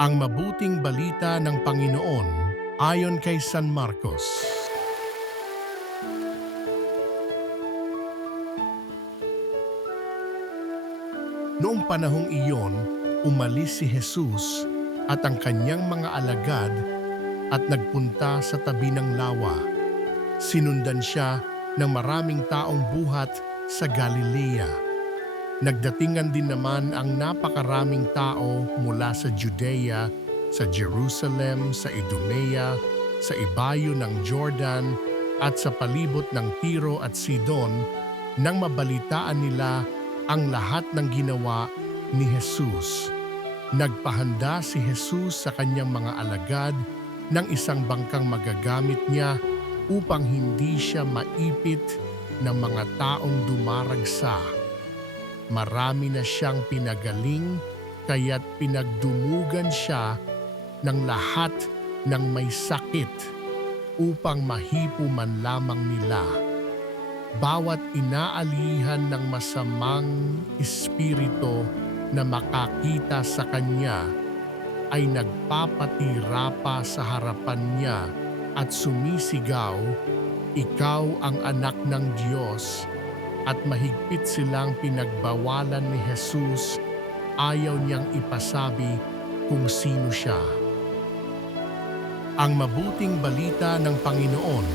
Ang mabuting balita ng Panginoon ayon kay San Marcos. Noong panahong iyon, umalis si Jesus at ang kanyang mga alagad at nagpunta sa tabi ng lawa. Sinundan siya ng maraming taong buhat sa Galilea. Nagdatingan din naman ang napakaraming tao mula sa Judea, sa Jerusalem, sa Idumea, sa ibayo ng Jordan at sa palibot ng Tiro at Sidon nang mabalitaan nila ang lahat ng ginawa ni Jesus. Nagpahanda si Jesus sa kanyang mga alagad ng isang bangkang magagamit niya upang hindi siya maipit ng mga taong dumaragsa. Marami na siyang pinagaling kaya't pinagdumugan siya ng lahat ng may sakit upang mahipo man lamang nila. Bawat inaalihan ng masamang espiritu na makakita sa kanya ay nagpapatira pa sa harapan niya at sumisigaw, "Ikaw ang anak ng Diyos." At mahigpit silang pinagbawalan ni Jesus, ayaw niyang ipasabi kung sino siya. Ang mabuting balita ng Panginoon